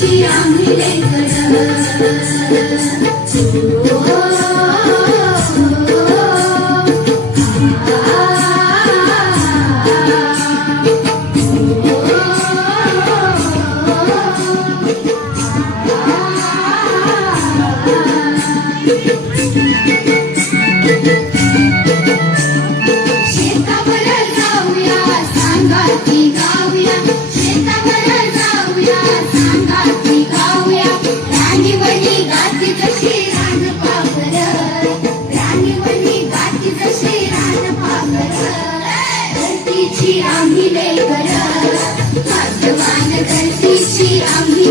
ああ。धरतीची आम्ही लेकर भाग्यवान धरतीची आम्ही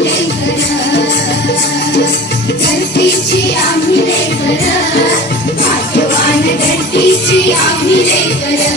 आम्ही आम्ही लेकर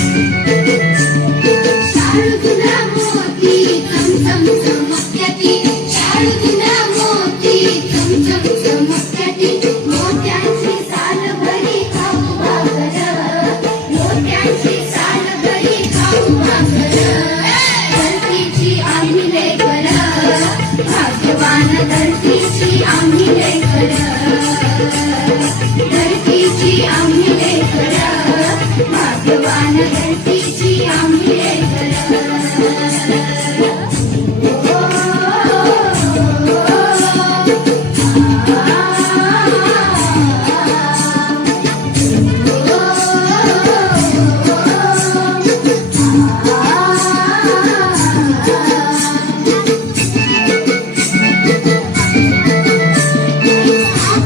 Come and tell me.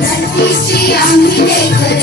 धरतीची आम्ही लेकर